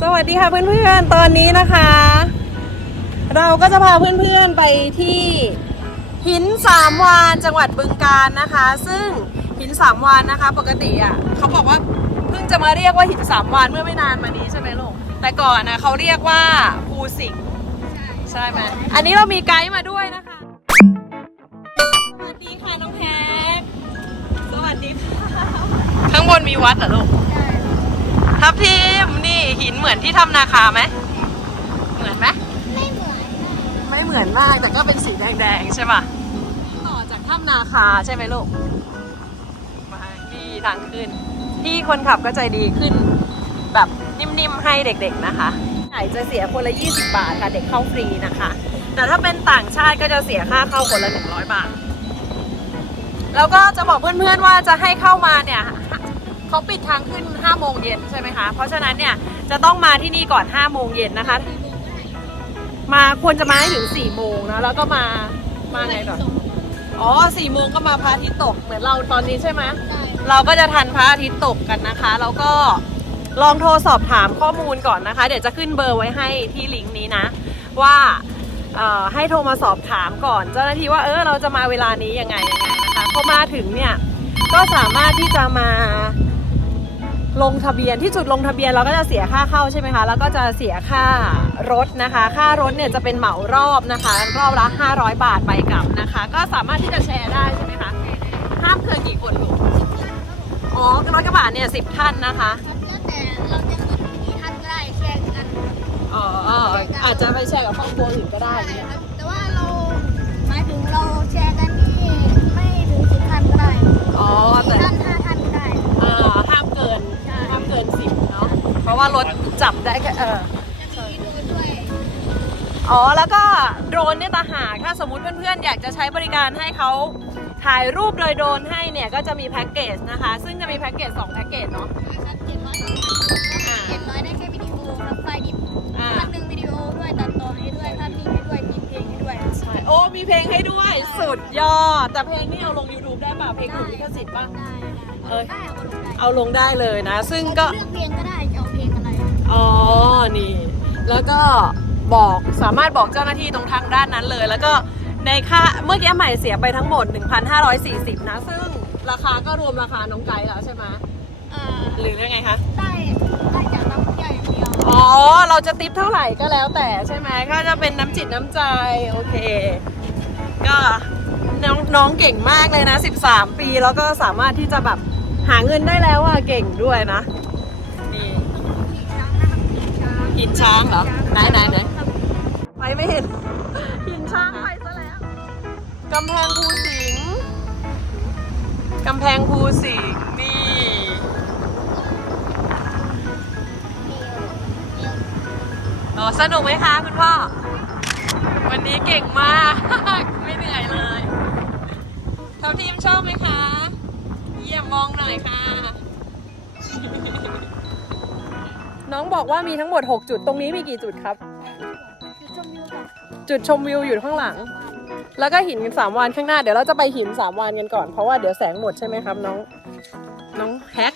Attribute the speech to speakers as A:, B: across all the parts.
A: สวัสดีค่ะเพื่อนๆ ตอนนี้นะคะ เราก็จะพาเพื่อนๆไปที่หินสามวานจังหวัดบึงกาฬนะคะ ซึ่งหินสามวานนะคะ ปกติอะเขาบอกว่าเพิ่งจะมาเรียกว่าหินสามวานเมื่อไม่นานมานี้ใช่ไหมลูกแต่ก่อนนะเขาเรียกว่าภูสิงห์ใช่ไหมอันนี้เรามีไกด์มาด้วยนะคะ สวัสดีค่ะน้องแท็ก
B: สวัสดีค่ะ
A: ข้างบนมีวัดเหรอลูก ทับทิมนี่หินเหมือนที่ทำนาคาไหม เหมือนไหมไม่เหมือนไม่เหมือนมากแต่ก็เป็นสีแดงๆใช่ป่ะต่อจากถ้ำนาคาใช่ไหมลูกมาที่ทางขึ้นพี่คนขับก็ใจดีขึ้น แบบนิ่มๆให้เด็กๆนะคะใหญ่จะเสียคนละ 20 บาทค่ะเด็กเข้าฟรีนะคะ แต่ถ้าเป็นต่างชาติก็จะเสียค่าเข้าคนละ 100 บาท แล้วก็จะบอกเพื่อนๆว่าจะให้เข้ามาเนี่ย เขาปิดทางขึ้น5โมงเย็นใช่ไหมคะ เพราะฉะนั้นเนี่ยจะต้องมาที่นี่ก่อน5โมงเย็นนะคะ มาควรจะมาให้ถึง4โมงนะแล้วก็มามาไงก่อนอ๋อ4โมงก็มาพระอาทิตย์ตกเหมือนเราตอนนี้ใช่ไหมได้เราก็จะทันพระอาทิตย์ตกกันนะคะ แล้วก็ลองโทรสอบถามข้อมูลก่อนนะคะ เดี๋ยวจะขึ้นเบอร์ไว้ให้ที่ลิงก์นี้นะ ว่าเอ่อให้โทรมาสอบถามก่อน เจ้าหน้าที่ว่าเออเราจะมาเวลานี้ยังไงยังไงนะคะพอมาถึงเนี่ยก็สามารถที่จะมา ลงทะเบียนที่จุดลงทะเบียนเราก็จะเสียค่าเข้าใช่ไหมคะ แล้วก็จะเสียค่ารถนะคะ ค่ารถเนี่ยจะเป็นเหมารอบนะคะ รอบละ 500 บาทไปกลับนะคะ ก็สามารถที่จะแชร์ได้ใช่ไหมคะ ห้ามเกินกี่คนลูกอ๋อรถกระบะเนี่ยสิบท่านนะคะ
C: ครับแล้วแต่เราจะขึ้นกี่ท่านก็ได้แชร์กัน
A: อ๋ออาจจะไปแชร์กับครอบครัวอื่นก็ได้ได้เนี่ย
C: ครับแต่ว่าเราหมายถึงเราแชร์กันนี่ไม่ถึงสิบท่านก็ได้อ๋อสี่แต่ท่านห้าท่านก็ได้
A: อ่าห้าม ราะว่ารถจับได้แค่เออ
C: จะมีโดยด้วย
A: อ๋อ แล้วก็โดรนเนี่ยตาหากถ้าสมมุติเพื่อนๆ อยากจะใช้บริการให้เขาถ่ายรูปโดยโดรนให้เนี่ย ก็จะมีแพ็กเกจนะคะ ซึ่งจะมีแพ็กเกจสองแพ็กเกจเนาะ
C: นะครับเจ็ดร้อยเจ็ดร้อยได้แค่วิดีโอครับไฟล์ดิบอ่าพันหนึ่งวิดีโอด้วยตัดต่อให้ด้วยภาพนิ่งให้ด้วยมีเพลงให้ด้วย
A: ใช่โอ้มีเพลงให้ด้วย สุดยอด แต่เพลงนี่เอาลง YouTube ได้ป่ะเพลงถูกลิขสิทธิ์ป่ะได้เอได้อได้เอาลงได้เอาลงได้เลยนะ ซึ่งก็เ
C: ลือกเพลงก็ได้
A: อะไรอ๋อ นี่ แล้วก็บอกสามารถบอกเจ้าหน้าที่ตรงทางด้านนั้นเลย แล้วก็ในค่าเมื่อกี้ใหม่เสียไปทั้งหมด 1,540 นะ ซึ่งราคาก็รวมราคาน้องไกด์แล้วใช่ไหมเอ่อหรือยังไงคะ
C: ได้ได้จากนักท่องเที่ยวอย่างเดียว
A: อ๋อ เราจะติปเท่าไหร่ก็แล้วแต่ใช่ไหมก็จะเป็นน้ำจิตน้ำใจ โอเค ก็น้องน้องเก่งมากเลยนะ 13 ปีแล้วก็สามารถที่จะแบบหาเงินได้แล้วอะเก่งด้วยนะนี่ หินช้างเหรอ ไหนไหนไหนไปไม่เห็น หินช้างไปซะแล้วกำแพงภูสิงห์กำแพงภูสิงห์นี่ อ๋อ สนุกไหมคะคุณพ่อ วันนี้เก่งมาก ไม่เหนื่อยเลยทัพทีมชอบไหมคะ เยี่ยมมองหน่อยค่ะ น้องบอกว่ามีทั้งหมด 6 จุด ตรงนี้มีกี่จุดครับ จุดชมวิวอยู่ข้างหลัง แล้วก็หินสามวานข้างหน้า เดี๋ยวเราจะไปหินสามวานกันก่อน เพราะว่าเดี๋ยวแสงหมดใช่ไหมครับ น้อง น้องแฮก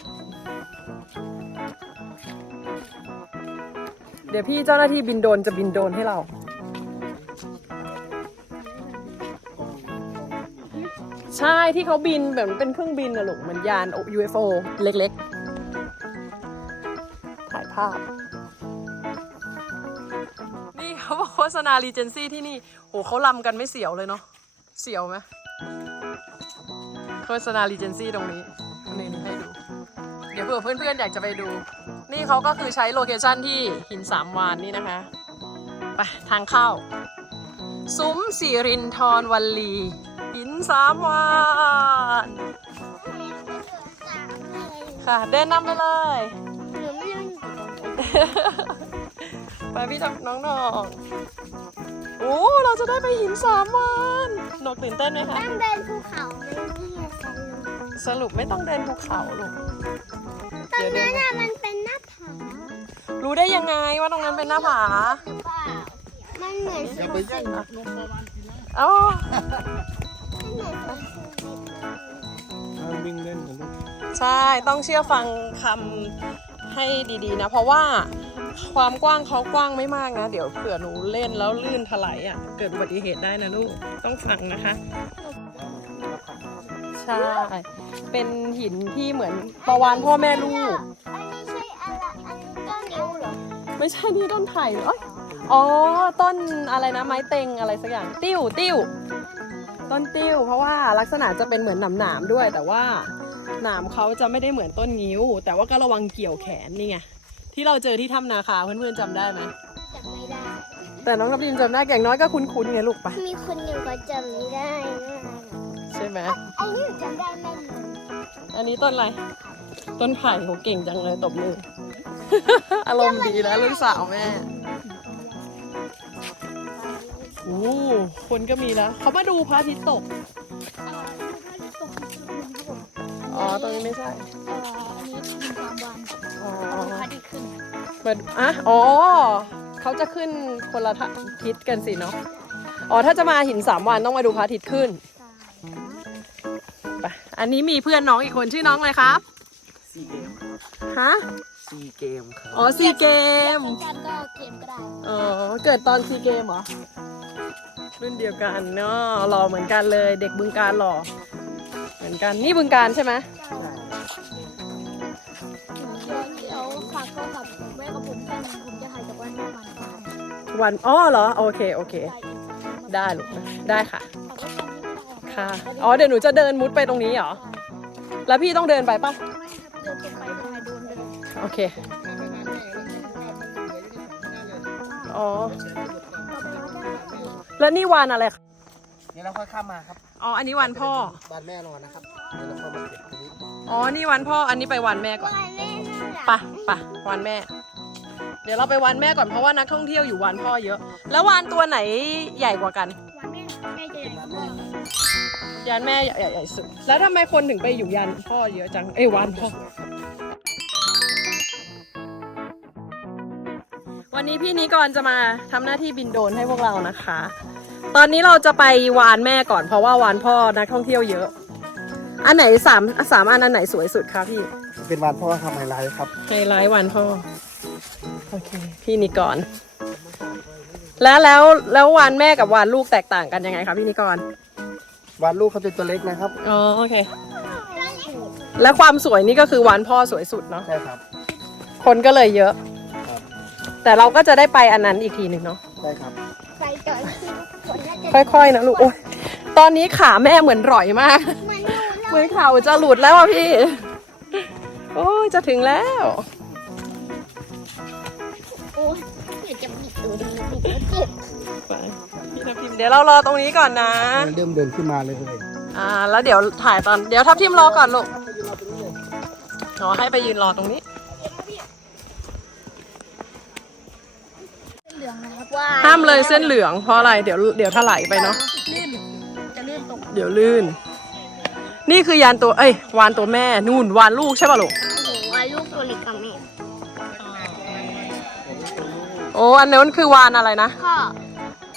A: เดี๋ยวพี่เจ้าหน้าที่บินโดนจะบินโดนให้เรา ใช่ที่เขาบินแบบเป็นเครื่องบินนะลูกเหมือนยาน UFO เล็กๆ ภาพ นี่เขาบอกโฆษณารีเจนซี่ที่นี่โหเขาลำกันไม่เสียวเลยเนาะเสียวไหมโฆษณารีเจนซี่ตรงนี้นี่นี่ให้ดู เดี๋ยวเผื่อเพื่อนๆอยากจะไปดู นี่เขาก็คือใช้โลเคชั่นที่หินสามวานนี่นะคะ ไปทางเข้า ซุ้มสิรินทรวัลลี หินสามวานค่ะ เดินนำไปเลย ไปพี่ทำน้องนองโอ้เราจะได้ไปหินสามวานนกตื่นเต้นไหมคะ
D: ตั้งเดินภูเขาไม่ใช่
A: สนุกสรุปไม่ต้องเดินภูเขาลูก
D: ตรงนั้นน่ะมันเป็นหน้าผา
A: รู้ได้ยังไงว่าตรงนั้นเป็นหน้าผาหรือเปล่า
D: มันเหมือนสอย่านุไปกแย่งนก
A: ประมาณกินนะเอ้ามันเหมือนสนุกเอาวิ่งเล่นกันลูกใช่ต้องเชื่อฟังคำ ให้ดีๆนะ เพราะว่าความกว้างเขากว้างไม่มากนะ เดี๋ยวเผื่อหนูเล่นแล้วลื่นถลายอะ เกิดอุบัติเหตุได้นะลูก ต้องฟังนะคะ ใช่ เป็นหินที่เหมือนประวานพ่อแม่ลูก
D: อันนี้ใช่อะไรอันนี้ต้นนิ้วเหรอ
A: ไม่ใช่นี่ต้นไผ่เหรอเอ้ยอ๋อ ต้นอะไรนะ ไม้เต็งอะไรสักอย่าง ติ้วติ้วต้นติ้ว เพราะว่าลักษณะจะเป็นเหมือนหนามๆด้วยแต่ว่า หนามเขาจะไม่ได้เหมือนต้นงิ้ว แต่ว่าก็ระวังเกี่ยวแขนนี่ไงที่เราเจอที่ถ้ำนาคาเพื่อนๆจำได้ไหมจำไม่ได้ แต่น้องทับทิมจำได้อย่างน้อยก็คุ้นๆไงลูกปะ
D: มีคนหนึ่งเขาจำไม่ได้ใช่ไหมอันนี้จำได้แม่น
A: อันนี้ต้นอะไรต้นไผ่โหเก่งจังเลยตบมืออารมณ์ดีแล้วลูกสาวแม่โอ้คนก็มีแล้วเขามาดูพระอาทิตย์ตก อ๋อ ตรงนี้ไม่ใช่เอ่ออันนี้เป็นความวันอ๋อพระอาทิตย์ขึ้นมาดูอะ อ๋อ เขาจะขึ้นคนละทิศกันสิเนาะ อ๋อ ถ้าจะมาหินสามวันต้องมาดูพระอาทิตย์ขึ้นไปอันนี้มีเพื่อนน้องอีกคนชื่อน้องอะไรครับ ซีเกมฮะ
E: ซีเกมครั
A: บอ๋อซีเกมเป็น
C: การก็เกมก็ได้
A: อ๋อ เกิดตอนซีเกมเหรอ รุ่นเดียวกันเนาะหล่อเหมือนกันเลย เด็กบึงการหล่อเห มือนกันนี่บึงการใช่ไหม
C: เดี๋ยวฝากโทรศัพท์ไว้กับผมแค่นึงผมจะถ่ายจากวันแม่วันก่อ
A: นวันอ๋อเหรอโอเคโอเค ได้ได้ลูกได้ค่ะฝากไว้แค่นี้ก็ได้ค่ะอ๋อเดี๋ยวหนูจะเดินมุดไปตรงนี้เหรอแล้วพี่ต้องเดินไปปะ
C: ไม่ครับเดินตรงไปถ่ายโดนเลย
A: โอเคอ๋อแล้วนี่วานอะไรคะ
E: นี่เราค่อยข้ามมาครับ
A: อ๋อ อันนี้วานพ่อ
E: บ้านแม่นอนนะครับเดี๋ยวเราเข้ามา
A: เก็บตรงนี้อ๋อ นี่วันพ่อ อันนี้ไปวันแม่ก่อน วันแม่น่ารักไปะปะวันแม่ เดี๋ยวเราไปวันแม่ก่อนเพราะว่านักท่องเที่ยวอยู่วันพ่อเยอะ แล้ววานตัวไหนใหญ่กว่ากันวันแม่แม่จะใหญ่กว่าพ่อยานแม่ใหญ่ใหญ่สุด แล้วทำไมคนถึงไปอยู่ยานพ่อเยอะจัง เอ้ยวานพ่อ วันนี้พี่นิกรจะมาทำหน้าที่บินโดรนให้พวกเรานะคะ ตอนนี้เราจะไปวานแม่ก่อนเพราะว่าวานพ่อนักท่องเที่ยวเยอะ อันไหนสามสามอันอันไหนสวยสุดคะพี่
E: เป็นวันพ่อทำไฮไลท์ครับ
A: ไฮไลท์วันพ่อ โอเค พี่นิกร แล้วแล้วแล้ววานแม่กับวานลูกแตกต่างกันยังไงคะพี่นิกร
E: วันลูกเขาจะตัวเล็กนะครับ
A: อ๋อโอเค แล้วความสวยนี่ก็คือวานพ่อสวยสุดเนาะ ใช่ครับ คนก็เลยเยอะครับแต่เราก็จะได้ไปอันนั้นอีกทีหนึ่งเนาะ
E: ใช่ครับ ใส่ก่อน
A: คือฝนน่าจะค่อยๆนะลูกโอ้ยตอนนี้ขาแม่เหมือนร่อยมาก เหมือนหนูเหมือนเข่าจะหลุดแล้วอะพี่ โอ้ยจะถึงแล้ว โอ้ยเดี๋ยวจะบิดตัวดีบิดแล้วเจ็บไปพี่ทับทิมเดี๋ยวเรารอตรงนี้ก่อนนะ
E: เริ่มเดินขึ้นมาเลยเลย
A: อ่า แล้วเดี๋ยวถ่ายตอน เดี๋ยวทับทิมรอก่อนลูกอ๋อให้ไปยืนรอตรงนี้ เห ลืองนะครับว่าห้ามเลยเส้นเหลืองเพราะอะไรเดี๋ยวเดี๋ยวถลายไปเนาะลื่นจะลื่นตกเดี๋ยวลื่น นี่คือยานตัวเอ้ยวานตัวแม่นู่นวานลูกใช่ป่ะลูกโอ้โหวายลูกตัวเล็กกับแม่โอ้อันนั้นคือวานอะไรนะ
F: พ่อ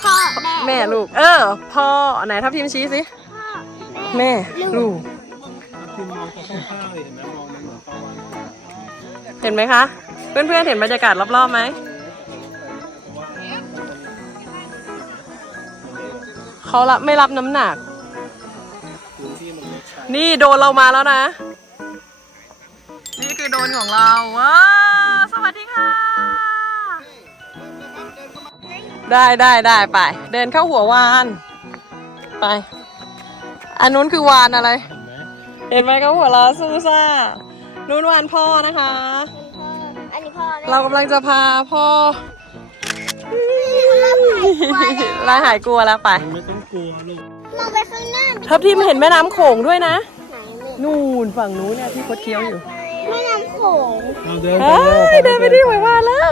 F: พ่อแม่
A: แม่ลูก เออพ่อไหนทับทิมชี้สิพ่อแม่ลูกพิมมองตรงข้างๆเลยเห็นไหมมองมันเหมือนปลาวานเห็นไหมคะ เพื่อนๆเห็นบรรยากาศรอบๆไหม เขารับไม่รับน้ำหนัก พื้นที่มันเล็กไปนี่โดนเรามาแล้วนะ นี่คือโดนของเราว้าวสวัสดีค่ะ ได้ได้ได้ไป เดินเข้าหัววาน ไป อันนู้นคือวานอะไร เห็นไหมเห็นไหมเขาหัวเราะซูซ่านู้นวานพ่อนะคะ อันนี้พ่อแม่เรากำลังจะพาพ่อ ลายหายกลัวแล้วไปมันไม่ต้องกลั
D: วลูกมองไปข้างหน้า
A: ทับทิมเห็นแม่น้ำโขงด้วยนะไหนแม่นู่นฝั่งนู้นเนี่ยที่คดเคี้ยวอยู่แม่น้ำโขงเราเดินไปเฮ้ยเดินไปที่หัววานแล้ว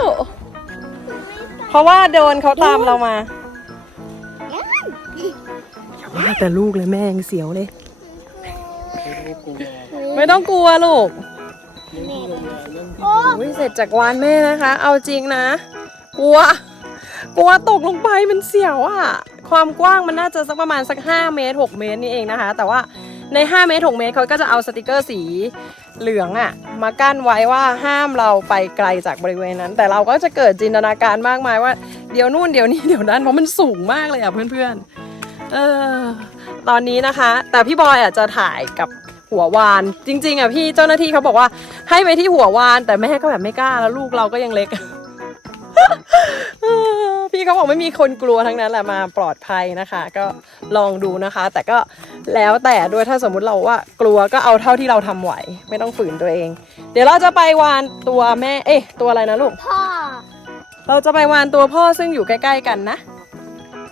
A: เพราะว่าโดนเขาตามเรามาอย่าว่าแต่ลูกเลยแม่ยังเสียวเลย ไม่ต้องกลัวไม่ต้องกลัวลูกไม่ต้องกลัวเรื่องที่โอ้โอ้ยเสร็จจากวานแม่นะคะ เอาจริงนะ กลัว กลัวตกลงไปมันเสียวอะความกว้างมันน่าจะสักประมาณสัก 5 เมตร 6 เมตรนี่เองนะคะ แต่ว่าใน 5 เมตร 6 เมตรเขาก็จะเอาสติกเกอร์สีเหลืองอะมากั้นไว้ว่าห้ามเราไปไกลจากบริเวณนั้น แต่เราก็จะเกิดจินตนาการมากมายว่าเดี๋ยวนู่นเดี๋ยวนี้เดี๋ยวนั้นเพราะมันสูงมากเลยอะเพื่อนๆเออตอนนี้นะคะ แต่พี่บอยอะจะถ่ายกับหัววานจริง ๆอะพี่เจ้าหน้าที่เขาบอกว่าให้ไปที่หัววาน แต่แม่ก็แบบไม่กล้าแล้วลูกเราก็ยังเล็ก พี่เขาบอกไม่มีคนกลัวทั้งนั้นแหละมาปลอดภัยนะคะ ก็ลองดูนะคะ แต่ก็แล้วแต่ด้วยถ้าสมมุติเราว่ากลัวก็เอาเท่าที่เราทำไหว ไม่ต้องฝืนตัวเอง เดี๋ยวเราจะไปวานตัวแม่เอ๊ะตัวอะไรนะลูกพ่อเราจะไปวานตัวพ่อซึ่งอยู่ใกล้ ๆ กันนะ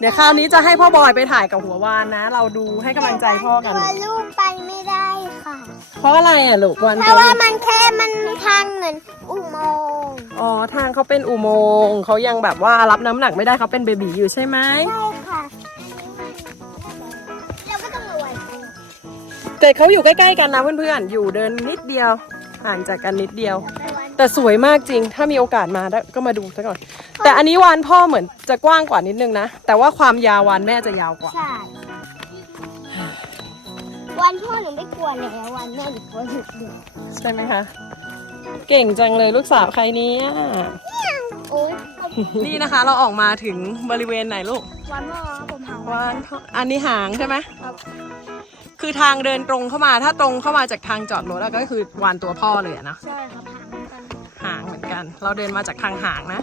A: เดี๋ยวคราวนี้จะให้พ่อบอยไปถ่ายกับหัววานนะ เราดูให้กำลังใจพ่อกันตัว
D: ลูกไปไม่ได้ค่ะ
A: เพราะอะไรอะลูก
D: วานเพตัวราะว่ามันแค่มันทางเหมือนอุโมงค์
A: อ๋อทางเขาเป็นอุโมงค์เขายังแบบว่ารับน้ำหนักไม่ได้เขาเป็นเบบีอยู่ใช่ไหมใช่ค่ะ เราก็ต้องระวังตัวแต่เขาอยู่ใกล้ๆกันนะเพื่อนๆ อยู่เดินนิดเดียวห่างจากกันนิดเดียว ระวังแต่สวยมากจริง ถ้ามีโอกาสมาได้ก็มาดูซะก่อน แต่อันนี้วานพ่อเหมือนจะกว้างกว่านิดนึงนะ แต่ว่าความยาววานแม่จะยาวกว่า ใช่
D: วันพ่อหนูไม่กลัวแล้ววันแม่หนูกลัวหยุดเดือด
A: ใช่ไหมคะ เก่งจังเลยลูกสาวใครเนี้โอ๊ยนี่นะคะเราออกมาถึงบริเวณไหนลูก
C: วันพ่อครับผมห
A: าวานพ่ออันนี้หางใช่ไหมครับคือทางเดินตรงเข้ามาถ้าตรงเข้ามาจากทางจอดรถอะก็คือวานตัวพ่อเลยอะนะ
C: ใช่ครับหางเหมือนก
A: ันหางเหมือนกันเราเดินมาจากทางหางนะ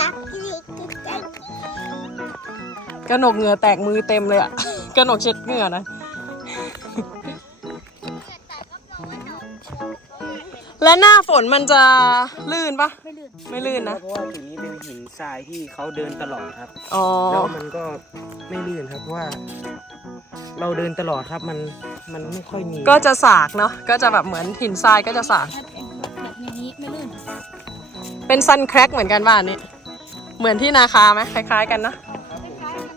A: รักที่กิ๊กกิ๊กกระหนกเหงื่อแตกมือเต็มเลยอะกระหนกเช็ดเหงื่อนะ และหน้าฝนมันจะลื่นปะไม่ลื่นไม่ลื่นนะ เพร
E: าะว่าหินนี้เป็นหินทรายที่เขาเดินตลอดครับอ๋อ แล้วมันก็ไม่ลื่นครับเพราะว่า เราเดินตลอดครับมันมันไม่ค่อยมี
A: ก็จะสากเนาะก็จะแบบเหมือนหินทรายก็จะสาก ถ้าเป็นแบบอย่างนี้ไม่ลื่นเป็นซันแครกเหมือนกันบ้านนี้ เหมือนที่นาคาไหมคล้าย ๆ กันนะคล้ายๆกัน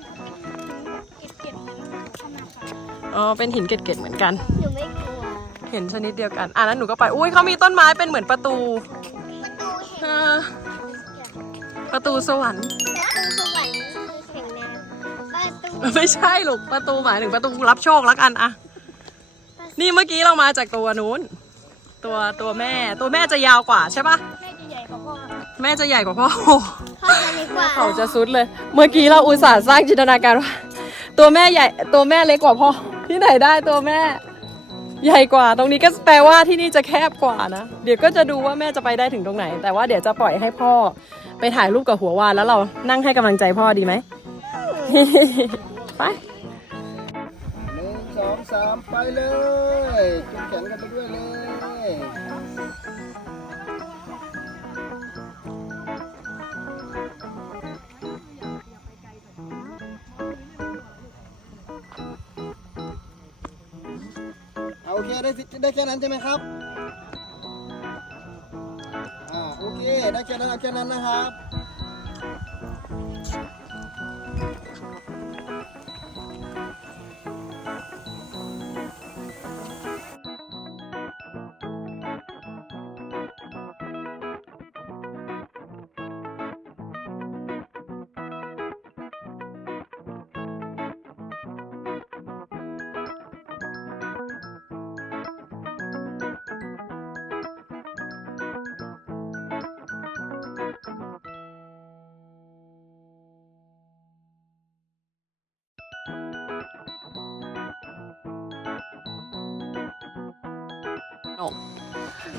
A: เก็บๆขนาดค่ะอ๋อเป็นหินเกล็ดๆเหมือนกัน หนูไม่กลัว เห็นชนิดเดียวกัน อะนั้นหนูก็ไป อุ้ยเขามีต้นไม้เป็นเหมือนประตูประตูเอแห่งอประตูสวรรค์ ประตูสวรรค์คือแห่งน้ำประตูไม่ใช่หรอกประตูหมายถึงประตูรับโชคแล้วกันอะ นี่เมื่อกี้เรามาจากตัวนู้น ตัวตัวแม่ ตัวแม่จะยาวกว่าใช่ปะ
C: แม่จะใหญ่กว่าพ่อ
A: แม่จะใหญ่กว่าพ่อโอ้พ่อจะเล็กกว่าเขาจะซุดเลย เมื่อกี้เราอุตส่าห์สร้างจินตนาการว่า ตัวแม่ใหญ่ตัวแม่เล็กกว่าพ่อที่ไหนได้ตัวแม่ ใหญ่กว่า ตรงนี้ก็แปลว่าที่นี่จะแคบกว่านะ เดี๋ยวก็จะดูว่าแม่จะไปได้ถึงตรงไหน แต่ว่าเดี๋ยวจะปล่อยให้พ่อไปถ่ายรูปกับหัววานแล้วเรานั่งให้กำลังใจพ่อดีไหม ไป
E: หนึ่งสองสามไปเลยจุดแขนกันไปด้วยเลย เคได้สิได้แค่นั้นใช่ไหมครับอ่าโอเคได้แค่นั้นเอาแค่นั้นนะครับ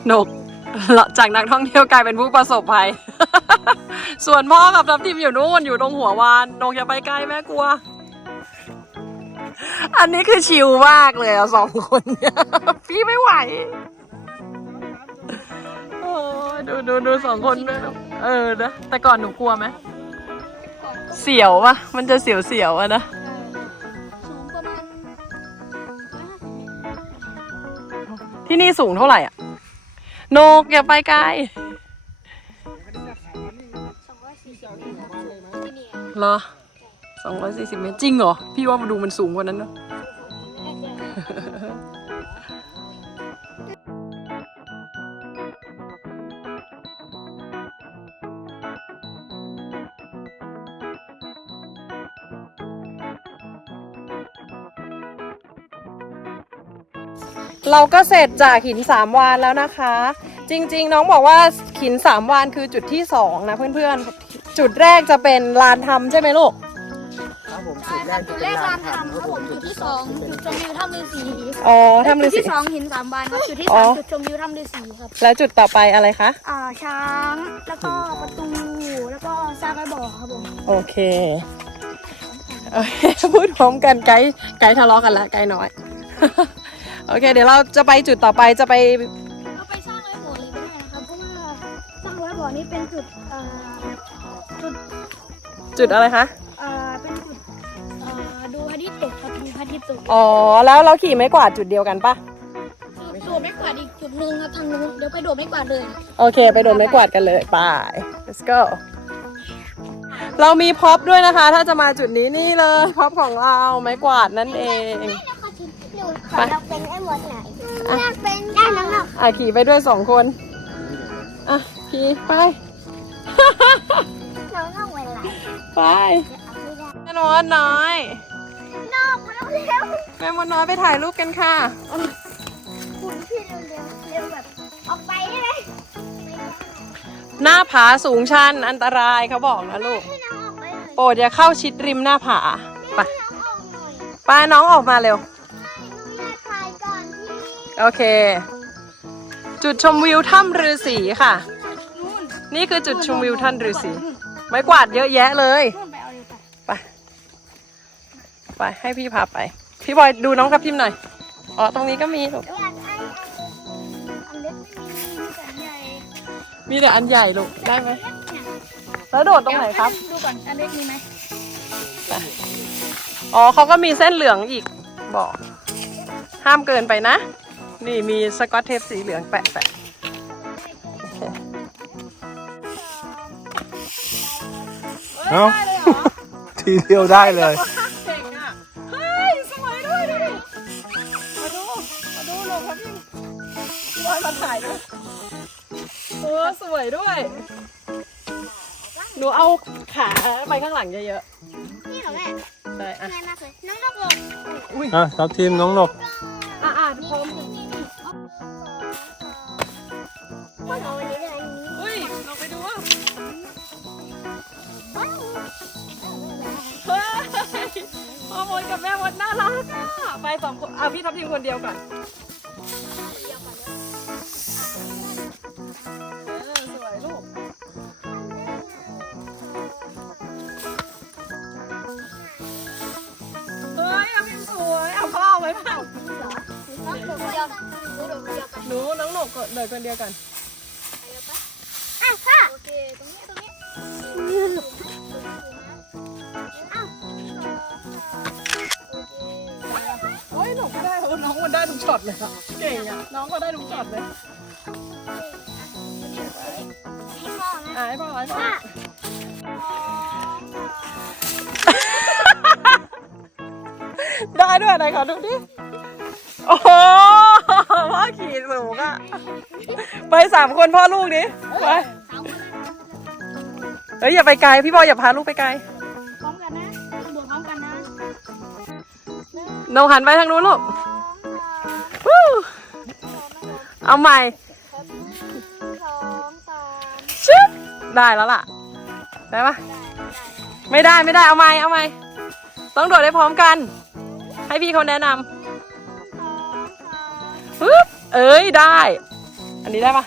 A: หนก จากนักท่องเที่ยวกลายเป็นผู้ประสบภัย ส่วนพ่อกับทับทิมอยู่นู่นอยู่ตรงหัววาน นกอย่าไปใกล้แม่กลัว อันนี้คือชิลมากเลยอะสองคนเนี่ยพี่ไม่ไหว โอ้ยดูดูดูสองคนด้วยนะเออนะแต่ก่อนหนูกลัวไหม เสียวปะมันจะเสียวเสียวอะนะ นี่สูงเท่าไหร่อะนกอย่าไปไกลสองร้อยสี่สิบเมตรครับที่นี่เหรอสองร้อยสี่สิบเมตรจริงเหรอ พี่ว่ามันดูมันสูงกว่านั้นเนอะ เราก็เสร็จจากหินสามวานแล้วนะคะ จริงๆ น้องบอกว่าหินสามวานคือจุดที่สองนะเพื่อนๆ จุดแรกจะเป็นลานทำใช่ไหมลูก
C: ครับผมใช่จุดคแรรับกจะจุดเป็แรนกลาลานนทำทำคครัรับบผมผมจุดจุดที่ที่สสอองงหินสามบานครับอ๋อทำฤาจุดษีที่สองหินสามบานครับจุดที่อ๋สาอมจุดชมวิวถ้ำฤาษีครับ
A: แล้วจุดต่อไปอะไรคะ
C: อ่าช้างแล้วก็ประตูแล้วก็ซากไม้บ่อครับผม
A: โอเคโอเคพูดพร้อมกันไกด์ไกด์ทะเลาะกันแล้วไกด์น้อย โอเค เดี๋ยวเราจะไปจุดต่อไปจะไป
C: เราไปสร้างไม้บ่อเลยก็ได้นะครับเพราะว่าสร้างไม้บ่อนี้เป็นจุดอ่าจุดจุดอะไรคะอ่าเป็นจุดอ่าดูพระอาทิตย์ตกครับดูพระอาทิตย์ตก
A: อ๋อ แล้วเราขี่ไม้กวาดจุดเดียวกันปะ
C: โดดไม้กวาดอีกจุดหนึ่งครับทางนู้นเดี๋ยวไปโดดไม้กวาดเลย
A: โอเค ไปโดนไม้กวาดกันเลยไป let's go เรามีพ็อปด้วยนะคะ ถ้าจะมาจุดนี้นี่เลยพ็อปของเราไม้กวาดนั่นเอง
D: ขอเราเป็นไอ้ หมดไหนอยากเป็น
A: ได้น้องหนักอะขี่ไปด้วยสองคน อะขี่ไป
D: น้องหนักเวลา
A: ไปแม่นวดน้อย นอกมาแล้วเร็วแม่มดน้อยไปถ่ายรูปกันค่ะคุณพี่เร็วเร็วเร็วแบบออกไปได้ไหมหน้าผาสูงชันอันตรายเขาบอกนะลูก ให้น้องออกไปหน่อยโปรดอย่าเข้าชิดริมหน้าผา ไป ให้น้องออกหน่อย ไปน้องออกมาเร็ว โอเค จุดชมวิวถ้ำฤาษีค่ะนู่นนี่คือจุดชมวิวท่านฤาษีไม้กวาดเยอะแยะเลยนู่นไปเอาเลยไปไปไปให้พี่พาไป พี่บอยดูน้องทับทิมหน่อยอ๋อตรงนี้ก็มีลูกอยากไอ้อันเล็กไม่มีมีแต่ใหญ่มีแต่อันใหญ่ลูกได้ไหมเนี่ยแล้วโดดตรงไหนครับดูก่อนอันเล็กมีไหมอ๋อเขาก็มีเส้นเหลืองอีกบอก ห้ามเกินไปนะ นี่มีสกอตเทปสีเหลืองแปะแปะโอเคเอ้า ได้เลยเหรอ
E: ทีเดียวได้เลย เก่ง
A: อะ เฮ้ย สวยด้วยดูดิมาดู มาดูลงครับพี่พี่บอยมาถ่ายด้วยเออสวยด้วย หนูเอาขาไปข้างหลังเยอะ
D: นี่เหรอแม่ๆ
A: ใช่อะง่ายมาก
D: เลย น้องนกลง
E: อุ้ยอะทับทีมน้องหนก
A: รักอะไปสองคนอะพี่ทับทีมคนเดียวก่อนเออสวยลูกเฮ้ยอาพิมสวยเอาพ่อเอาไว้เปล่าน้องหนูเดียวหนูเดียวไปหนูน้องหนกก็เดินคนเดียวกัน อะค่ะโอเค ตรงนี้ ตรงนี้ ช็อตเลยอะเก่งอะน้องก็ได้ทุกช็อตเลยให้พ่อนะอะให้พ่อให้พ่อค่ะได้ด้วยไหนขอดูดิโอ้โหพ่อขี่สูงอะไปสามคนพ่อลูกดิไปสามคนเฮ้ยอย่าไปไกลพี่บอยอย่าพาลูกไปไกล
C: พร้อมกันนะบวกพร้อมกันนะ
A: น้องหันไปทางนู้นลูก เอาใหม่สองสามชึบได้แล้วล่ะ ได้ปะไม่ได้ไม่ได้เอาใหม่เอาใหม่ต้องโดดได้พร้อมกัน ให้พี่เขาแนะนำปึ๊บเอ้ยได้ อันนี้ได้ปะ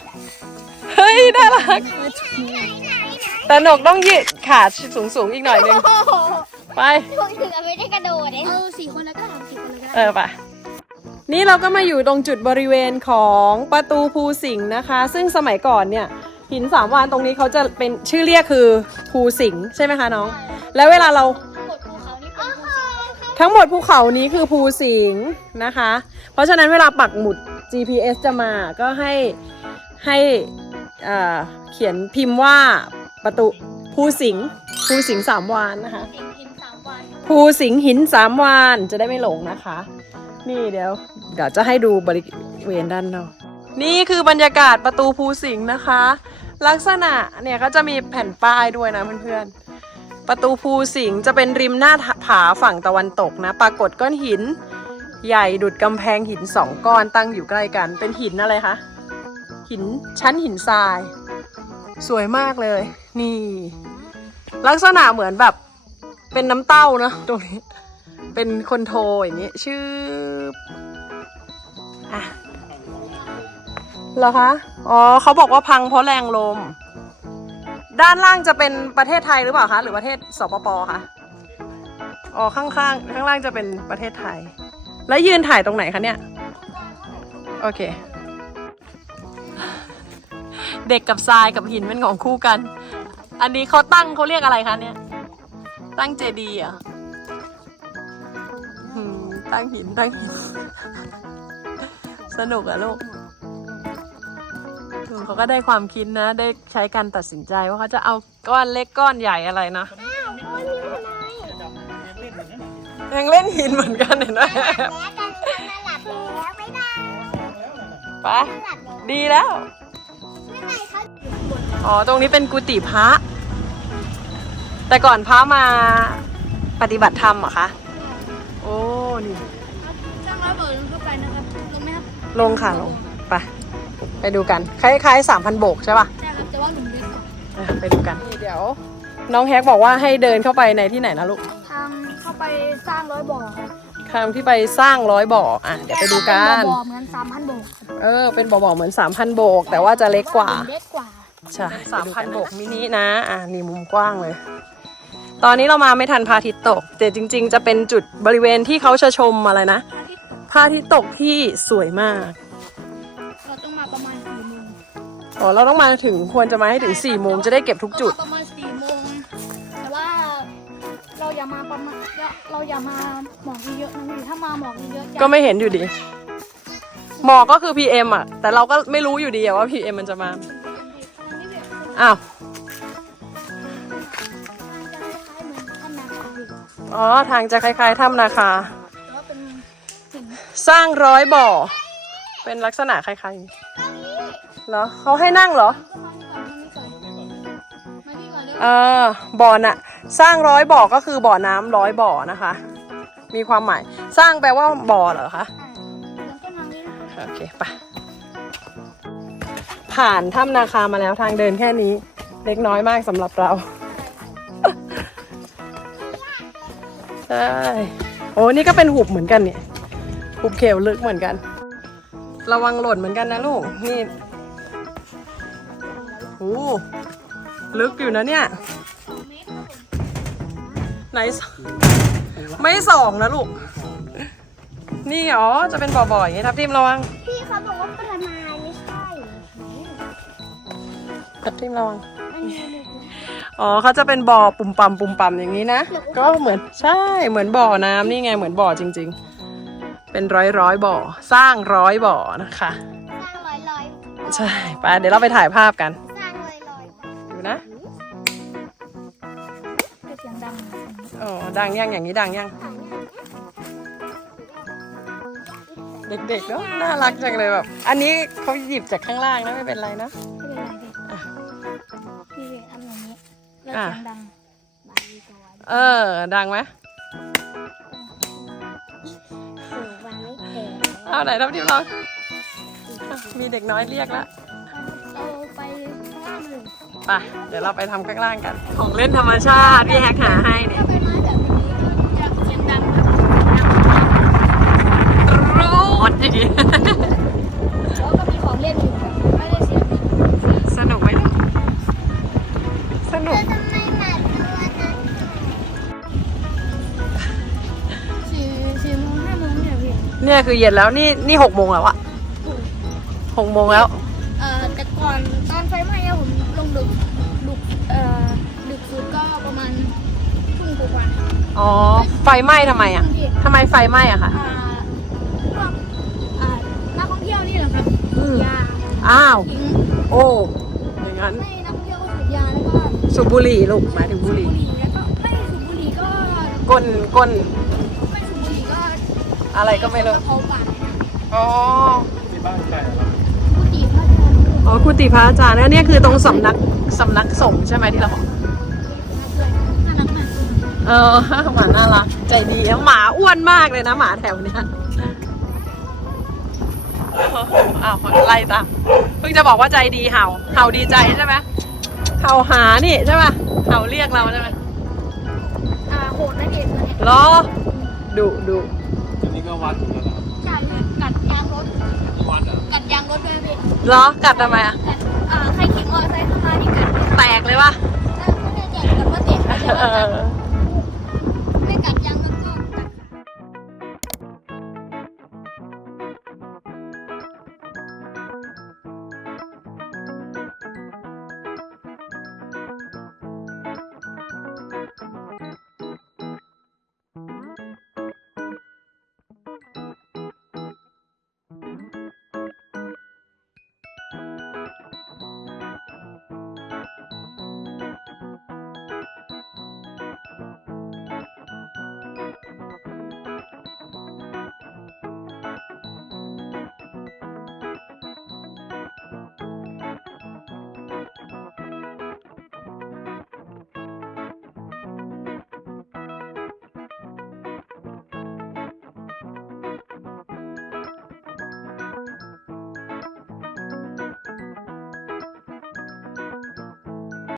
A: เฮ้ยได้ละแต่หนกต้องยืดขาสูงสูงๆอีกหน่อยนึงไป
D: พวกถึงไม่ได้กระโดด
C: เออสี่คนแล้วก็ได้สี่ค
A: นแล้วก็เอได้อไป นี่เราก็มาอยู่ตรงจุดบริเวณของประตูภูสิงห์นะคะ ซึ่งสมัยก่อนเนี่ยหินสามวานตรงนี้เขาจะเป็นชื่อเรียกคือภูสิงห์ใช่ไหมคะน้อง แล้วเวลาเราทั้งหมดภูเขานี่เป็นภูสิงห์ทั้งหมดภูเขานี้คือภูสิงห์นะคะ เพราะฉะนั้นเวลาปักหมุด GPS จะมาก็ให้ให้เอ่อเขียนพิมพ์ว่าประตูภูสิงห์ภูสิงห์สามวานนะคะสิงห์หินสามวันภูสิงห์หินสามวานจะได้ไม่หลงนะคะ นี่เดี๋ยว เดี๋ยวจะให้ดูบริเวณด้านนอกนี่คือบรรยากาศประตูภูสิงห์นะคะ ลักษณะเนี่ยก็จะมีแผ่นป้ายด้วยนะเพื่อนๆ ประตูภูสิงห์จะเป็นริมหน้าผาฝั่งตะวันตกนะ ปรากฏก้อนหิน ใหญ่ดุดกำแพงหินสองก้อนตั้งอยู่ใกล้กัน เป็นหินอะไรคะ หินชั้นหินทราย สวยมากเลย นี่ ลักษณะเหมือนแบบเป็นน้ำเต้าเนะตรงนี้ เป็นคนโทอย่างนี้ชื่อ อะเหรอคะ อ๋อเขาบอกว่าพังเพราะแรงลม ด้านล่างจะเป็นประเทศไทยหรือเปล่าคะ หรือประเทศสปปคะอ๋อข้างๆข้างล่างจะเป็นประเทศไทย แล้วยืนถ่ายตรงไหนคะเนี่ย โอเค เด็กกับทรายกับหินเป็นของคู่กัน อันนี้เขาตั้งเขาเรียกอะไรคะเนี่ย ตั้งเจดีย์เหรอะตั้งหินตั้งหิน สนุกอะลูกลุงเขาก็ได้ความคิดนะ ได้ใช้การตัดสินใจว่าเขาจะเอาก้อนเล็กก้อนใหญ่อะไรนะยังเล่นหินเหมือนกันเห็นไหมไปดีแล้ว อ๋อ ตรงนี้เป็นกุฏิพระ แต่ก่อนพระมาปฏิบัติธรรมเหรอคะ โอ้ นี่ ลงค่ะลง ไป ไปดูกัน คล้ายๆสามพันโบกใช่ป่ะ
C: ใช่ครับแต่ว่าหลุมลึก
A: อะไปดูกันเดี๋ยว น้องแฮกบอกว่าให้เดินเข้าไปในที่ไหนนะลูก
C: ทางเข้าไปสร้างร้อยบ่อครับ
A: ทางที่ไปสร้างร้อยบ่ออะเดี๋ยวไปดูกันเป็นบ่
C: อเหมือนสามพันบ่อครั
A: บเออ เป็นบ่อๆเหมือนสามพันโบก แต่ว่าจะเล็กกว่า เล็กกว่าใช่สามพันโบกมินินะ อ่านี่มุมกว้างเลย ตอนนี้เรามาไม่ทันพระอาทิตย์ตก แต่จริง ๆ จะเป็นจุดบริเวณที่เขาจะชมอะไรนะพ ระอาทิตย์ตกที่สวยมาก
C: เราต้องมาประมาณสี่โมง
A: อ๋อเราต้องมาถึงควรจะมาให้ถึง4ี่โมงจะได้เก็บทุกจุด
C: ประมาณสี่โมงแต่ว่าเราอย่ามาประมาณเราอย่ามาหมอกเยอะๆนะพี่ถ้ามาหมอกเยอะ
A: ๆก็ไม่เห็นอยู่ดี หมอกก็คือ PM อะ แต่เราก็ไม่รู้อยู่ดีอะว่า PM มันจะมาอ้าวอ๋อทางจะคล้ายๆถ้ำนาคาแล้วเป็นหิน สร้างร้อยบ่อ เป็นลักษณะคล้ายๆอย่างนี้เหรอเขาให้นั่งเหรอก็มาที่ก่อนมาที่ก่อนมาที่ก่อนเร็วเออบ่อน่ะ สร้างร้อยบ่อก็คือบ่อน้ำร้อยบ่อนะคะ มีความหมาย สร้างแปลว่าบ่อเหรอคะเดินต้นทางนี้นะคะโอเคไปผ่านถ้ำนาคามาแล้วทางเดินแค่นี้ เล็กน้อยมากสำหรับเราใช่โอ้นี่ก็เป็นหุบเหมือนกันเนี่ย หุบเขวลึกเหมือนกัน ระวังหล่นเหมือนกันนะลูก นี่โอ้ลึกอยู่นะเนี่ย ไหนสไม่สองนะลูก นี่อ๋อ จะเป็นบ่อๆอย่างนี้ทับทิมระวัง
D: พี่เขาบอกว่าประมาณไม่ใช่
A: ทับทิมระวังอันนี้เลยอ๋อเขาจะเป็นบ่อปุ่มปั๊มปุ่มปั๊มอย่างนี้นะ ก็เหมือนใช่เหมือนบ่อน้ำนี่ไงเหมือนบ่อจริง ๆ เป็นร้อยร้อยบ่อ สร้างร้อยบ่อนะคะ ส
D: ร้างลอยลอย
A: ใช่ไปเดี๋ยวเราไปถ่ายภาพกัน
D: สร้างลอยลอย
A: ดูนะเสียงดังอ๋อดังยังอย่างนี้ดังยังเด็กๆเนาะน่ารักจังเลยแบบ อันนี้เขาหยิบจากข้างล่างนะไม่เป็นไรนะไม่เป็นไรพี่อะพี่ทำอย่างนี้แล้วอะเสียงดังบาลีตัวเออ ดังไหม เก่งเอาไหนทับทิมลองอะมีเด็กน้อยเรียกแล้วเราไปข้างล่างเลยไปเดี๋ยวเราไปทำข้างล่างกัน ของเล่นธรรมชาติพี่แฮกหาให้เนี่ย ถ้าเป็นไม้แบบนี้ก็จะเสียงดังครับ
C: รูดดี
A: เนี่ยคือเย็นแล้วนี่นี่หกโมงแล้วอะหกโมงแล้ว
C: เอ่อแต่ก่อนตอนไฟไหม้อะผมลงดึกดึกเอ่อดึกสุดก็ประมาณทุ่มกว่า
A: อ๋อ ไฟไหม้ทำไมอะทำไมไฟไหม้อะคะๆอ่าพว
C: กอ่านักท่องเที่ยวนี่แหละครับอืม ย
A: าอ้าว ทิ้งโอ้อย่างนั้นไม่นักท่องเที่ยวก็สูบยาแล้วก็สูบบุหรี่ลูกหมายถึงบุหรี่บุหรี่แล้ว
C: ก็ไม่สูบบุหรี่ก็
A: ก้นก้นไม่สูบบุหรี่ก็ อะไรก็ไม่รู้เผาป่าอ๋อที่บ้านใครเหรอบุหรี่พระอาจารย์อ๋อกุฏิพระอาจารย์แล้วเนี่ยคือตรงสำนักสำนักสงฆ์ใช่ไหมที่เราบอกน่ารักมากเออหมาน่ารักใจดีแล้วหมาอ้วนมากเลยนะหมาแถวเนี้ยอ้าวไล่ตามเพิ่งจะบอกว่าใจดีเห่าเห่าดีใจใช่ไหมเห่าหานี่ใช่ไหมเห่าเรียกเราใช่ไหม
C: อ่าโหดนะพี่ตัวเนี
A: ้ยรอดูดู
E: อันนี้ก็วัดเหมือนกันนะคร
C: ับใช่พี่กัดยางรถวัดอะกัดยางรถด้วยพี่
A: รอกัดทำไมอะกัด
C: อ่าใครขี่มอเตอร์ไซค์เข้ามานี่กัด
A: พี่แตกเลยวะ
C: แต่ไม่แน่ใจเหมือนกันว่าเตะไม่ใช่เอว่ากัด อ